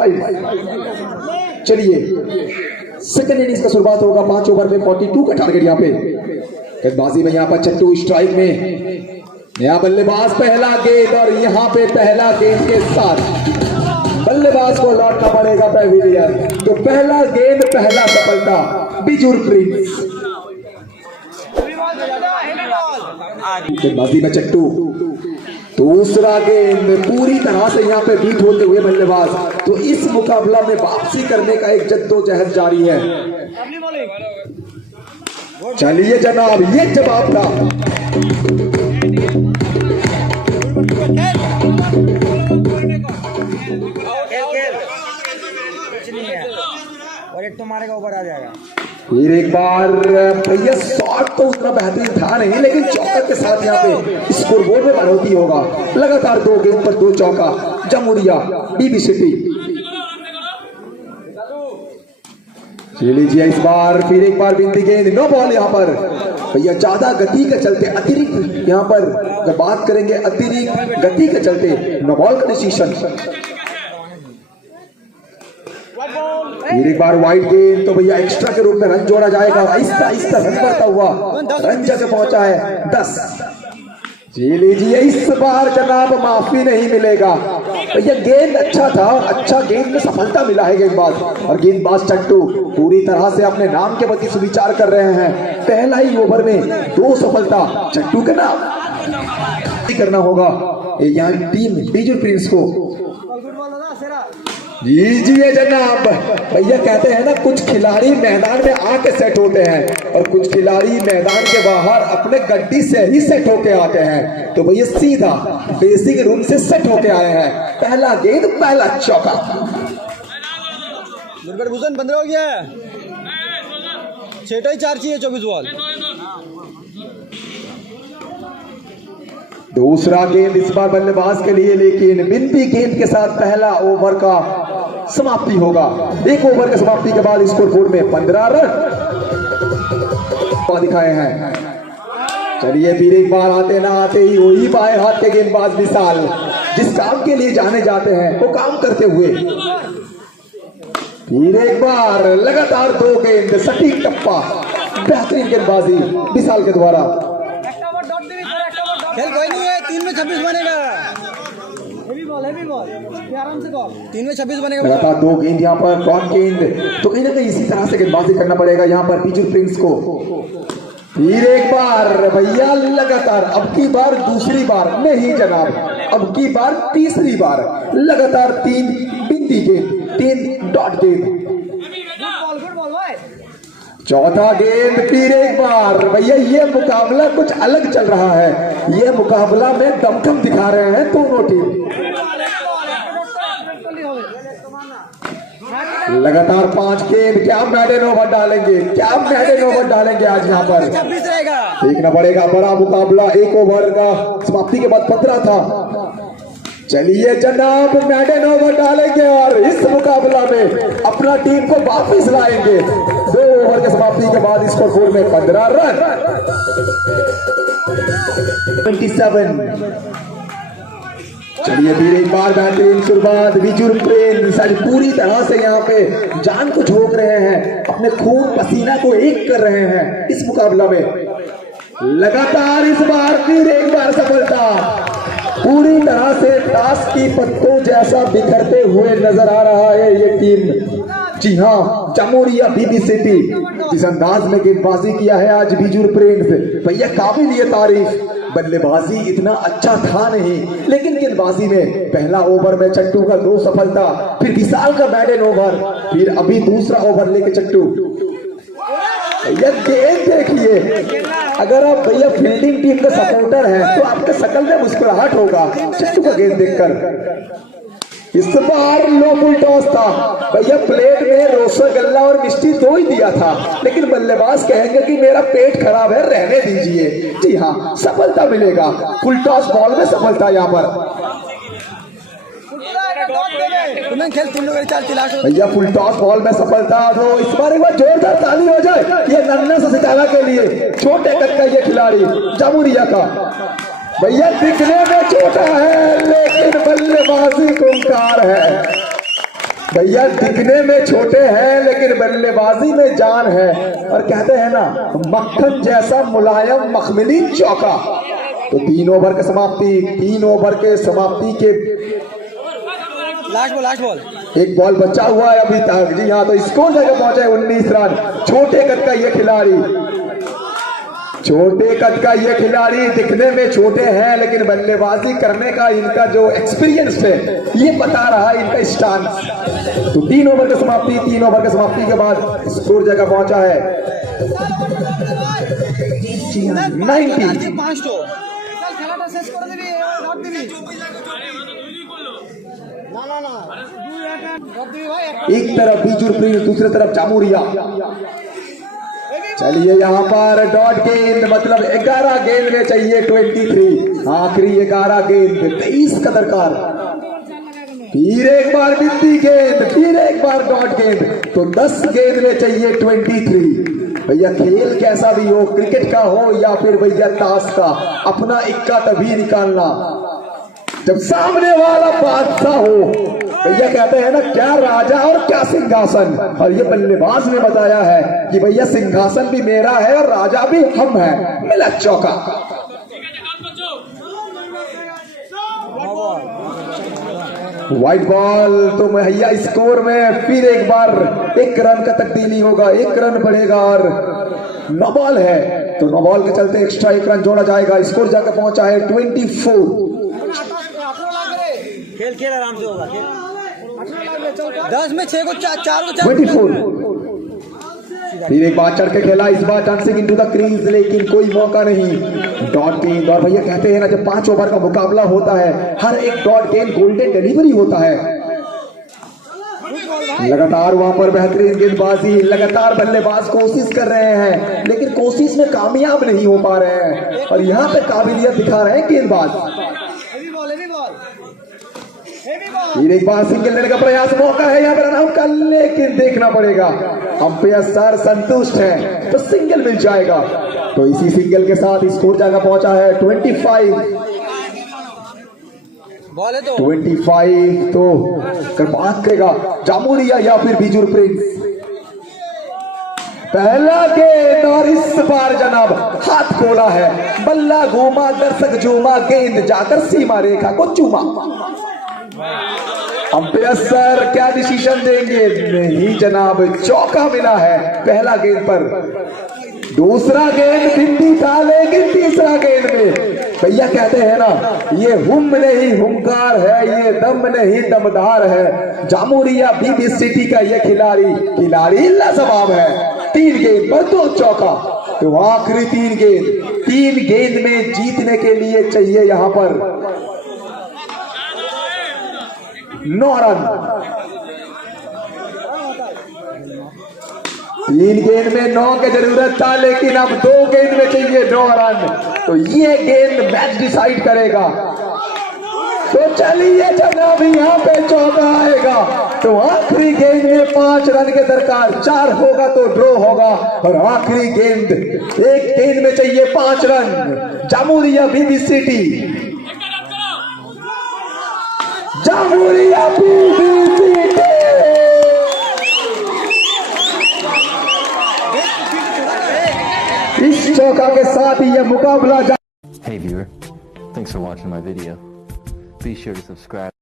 5। चलिए second innings का शुरुआत होगा। 5 ओवर में 42 का टारगेट यहाँ पे। गेंदबाजी में यहाँ पर चट्टू स्ट्राइक में, यहाँ बल्लेबाज पहला गेंद और यहाँ पे पहला गेंद के साथ बल्लेबाज को लौटना पड़ेगा पेविलियन। तो पहला गेंद पहला सफलता बिजुर प्रिंस। गेंदबाजी में चट्टू, दूसरा गेंद पूरी तरह से यहाँ पे बीट होते हुए बल्लेबाज। तो इस मुकाबला में वापसी करने का एक जद्दोजहद जारी है। चलिए जनाब, ये जवाब था। और एक तो मारेगा ऊपर आ जाएगा। फिर एक बार भैया शॉट तो उतना बेहतरीन था नहीं, लेकिन चौका के साथ यहाँ पे स्कोरबोर्ड में बढ़ोतरी होगा। लगातार 2 गेंद पर 2 चौका जमुरिया बीबी सिटी। लीजिए इस बार फिर एक बार बिंदी गेंद, नो बॉल। यहाँ पर भैया ज्यादा गति के चलते अतिरिक्त, यहाँ पर जब बात करेंगे अतिरिक्त गति के चलते नो बॉल का डिसीजन। फिर एक बार वाइड गेंद, तो भैया एक्स्ट्रा के रूप में रन जोड़ा जाएगा। आहिस्ता आहिस्ता रन बढ़ता हुआ रन जगह पहुंचा है 10। जी लीजिए इस बार जनाब माफी नहीं मिलेगा। भैया गेंद अच्छा था, अच्छा गेंद में सफलता मिला है गेंदबाज। और गेंदबाज चट्टू पूरी तरह से अपने नाम के प्रति सुविचार कर रहे हैं। पहला ही ओवर में 2 सफलता चट्टू के नाम करना होगा यहाँ टीम बिजुर प्रिंस को। जी जनाब, भैया कहते हैं ना, कुछ खिलाड़ी मैदान में आके सेट होते हैं और कुछ खिलाड़ी मैदान के बाहर अपने गड्डी से ही सेट होके आते हैं। तो भैया सीधा बेसिक रूम से सेट होके आए हैं। पहला गेंद पहला चौका। दुर्गुजन 15 हो गया, 6 4 चाहिए 24 बॉल। दूसरा गेंद इस बार बल्लेबाज के लिए, लेकिन बिंदी गेंद के साथ पहला ओवर का समाप्ति होगा। 1 ओवर के समाप्ति के बाद स्कोर बोर्ड में 15 रन दिखाए हैं। चलिए फिर एक बार आते ना आते ही वही बाएं हाथ के गेंदबाज विशाल, जिस काम के लिए जाने जाते हैं वो काम करते हुए। फिर एक बार लगातार 2 गेंद, सटीक टप्पा, बेहतरीन गेंदबाजी विशाल के द्वारा। खेल कोई नहीं है, 3 में 26 बनेगा। हेवी बॉल आराम से बॉल, 3 में 26 बनेगा। लगातार 2 गेंद यहाँ पर, कौन गेंद, तो कहीं ना कहीं इसी तरह से गेंदबाजी करना पड़ेगा यहाँ पर बिजुर प्रिंस को। फिर एक बार भैया लगातार, अब की बार दूसरी बार नहीं जनाब, अब की बार तीसरी बार लगातार 3 बिंदी गेंद, 3 डॉट गेंद। चौथा गेंद फिर एक बार। भैया ये मुकाबला कुछ अलग चल रहा है। ये मुकाबला में दमखम दिखा रहे हैं दोनों टीम। लगातार 5 गेंद, क्या मैडन ओवर डालेंगे, क्या मैडन ओवर डालेंगे आज यहाँ पर। देखना पड़ेगा, बड़ा मुकाबला। 1 ओवर का समाप्ति के बाद 15 था। चलिए जनाब, मैडन ओवर डालेंगे और इस मुकाबला में अपना टीम को वापस लाएंगे। 2 ओवर के समाप्ति के बाद स्कोर बोर्ड में 15 रन 27। चलिए फिर एक बार बेहतरीन शुरुआत बिजुर प्रिंस आज पूरी तरह से यहाँ पे जान को झोंक रहे हैं, अपने खून पसीना को एक कर रहे हैं इस मुकाबला में। लगातार इस बार फिर एक बार सफलता, पूरी तरह से ताश की पत्तों जैसा बिखरते हुए नजर आ रहा है ये टीम। जी हाँ, जमुरिया बीबी सिटी जिस अंदाज में गेंदबाजी किया है आज बिजुर प्रिंस, भैया काबिल ये तारीफ। बल्लेबाजी इतना अच्छा था नहीं, लेकिन गेंदबाजी में पहला ओवर में चट्टू का 2 सफलता, फिर विशाल का मैडन ओवर, फिर अभी दूसरा ओवर लेके चट्टू। भैया गेंद देखिए, अगर आप भैया फील्डिंग टीम के सपोर्टर हैं तो आपके शकल में मुस्कुराहट होगा चट्टू का गेंद देखकर। इस बार लो फुल टॉस था भैया, प्लेट में रसगुल्ला और मिष्टी 2 ही दिया था, लेकिन बल्लेबाज कहेंगे कि मेरा पेट खराब है, रहने दीजिए। जी हाँ, सफलता मिलेगा, फुल टॉस बॉल में सफलता यहाँ पर। भैया फुल टॉस बॉल में सफलता, तो इस बार एक बार जोरदार ताली हो जाए ये नन्ना सा सितारा के लिए, छोटे कद का ये खिलाड़ी जमुरिया का। भैया दिखने में छोटा है लेकिन बल्लेबाजी खूंखार है। भैया दिखने में छोटे हैं लेकिन बल्लेबाजी में जान है। और कहते हैं ना, मक्खन जैसा मुलायम मखमली चौका। तो 3 ओवर की समाप्ति, 3 ओवर के समाप्ति के लास्ट बॉल एक बॉल बचा हुआ है अभी तक। जी हाँ, तो स्कोर जगह पहुंचे 19 रन। छोटे कद का ये खिलाड़ी, छोटे कद का ये खिलाड़ी दिखने में छोटे हैं लेकिन बल्लेबाजी करने का इनका जो एक्सपीरियंस है ये बता रहा है इनका स्टांस। तो 3 ओवर की समाप्ति, 3 ओवर की समाप्ति के बाद स्कोर जगह पहुंचा है 90। 5 तो খেলাটা শেষ করে দিবি, রড দিবি না রড দিবি ভাই। एक तरफ बीजुरप्रीत, दूसरी तरफ जामुरिया। चलिए यहाँ पर डॉट गेंद, मतलब 11 गेंद में चाहिए 23। आखिरी 11 गेंद, 23 का दरकार। फिर एक बार बिंदी गेंद, फिर एक बार डॉट गेंद, तो 10 गेंद में चाहिए 23। भैया खेल कैसा भी हो, क्रिकेट का हो या फिर भैया ताश का, अपना इक्का तभी निकालना जब सामने वाला बादशाह हो। भैया कहते हैं ना, क्या राजा और क्या सिंहासन। और ये बल्लेबाज ने बताया है कि भैया सिंहासन भी मेरा है और राजा भी हम है। मिला चौका। White ball. तो भैया स्कोर में फिर एक बार 1 रन का तब्दीली होगा, 1 रन बढ़ेगा और 9 बॉल है। तो 9 बॉल के चलते एक्स्ट्रा 1 रन जोड़ा जाएगा। स्कोर जाकर पहुंचा है 24। खेल आराम से होगा। 10 में 6 को 4 को 24। फिर एक बार चढ़ के खेला, इस बार डांसिंग इनटू द क्रीज, लेकिन कोई मौका नहीं। डॉट गेंद। और भैया कहते हैं ना, जब 5 ओवर का मुकाबला होता है, हर एक डॉट गेंद गोल्डन डिलीवरी होता है। लगातार वहां पर बेहतरीन गेंदबाजी, लगातार बल्लेबाज कोशिश कर रहे हैं लेकिन कोशिश में कामयाब नहीं हो पा रहे हैं। और यहाँ पे काबिलियत दिखा रहे हैं गेंदबाज। फिर एक बार सिंगल लेने का प्रयास, मौका है यहाँ पर रन आउट का, लेकिन देखना पड़ेगा। अंपायर सर संतुष्ट है तो सिंगल मिल जाएगा। तो इसी सिंगल के साथ स्कोर जाएगा पहुंचा है 25। बॉल है तो 25। तो कर बात करेगा जामुरिया या फिर बीजुरप्रीत। पहला गेंद और इस बार जनाब हाथ खोला है, बल्ला घूमा, दर्शक झूमा, गेंद जाकर सीमा रेखा को चूमा। अंपायर सर क्या डिसीजन देंगे? नहीं जनाब, चौका मिला है पहला गेंद पर। दूसरा गेंद बिंदी था लेकिन तीसरा गेंद में भैया कहते हैं ना, ये हुम नहीं हुंकार है, ये दम नहीं दमदार है। जामुरिया बीबी सिटी का ये खिलाड़ी लाजवाब है। 3 गेंद पर 2 चौका। तो आखिरी 3 गेंद में जीतने के लिए चाहिए यहां पर 9 रन। 3 गेंद में 9 की जरूरत था लेकिन अब 2 गेंद में चाहिए 9 रन। तो ये गेंद मैच डिसाइड करेगा। तो चलिए जनाब, यहाँ पे चौका आएगा तो आखिरी गेंद में 5 रन के दरकार। 4 होगा तो ड्रॉ होगा और आखिरी गेंद, 1 गेंद में चाहिए 5 रन। जामुरिया बीबी सिटी, जामुरिया बीबी सिटी। इस चौका के साथ ही यह मुकाबला। Hey viewer, thanks for watching my video. Be sure to subscribe.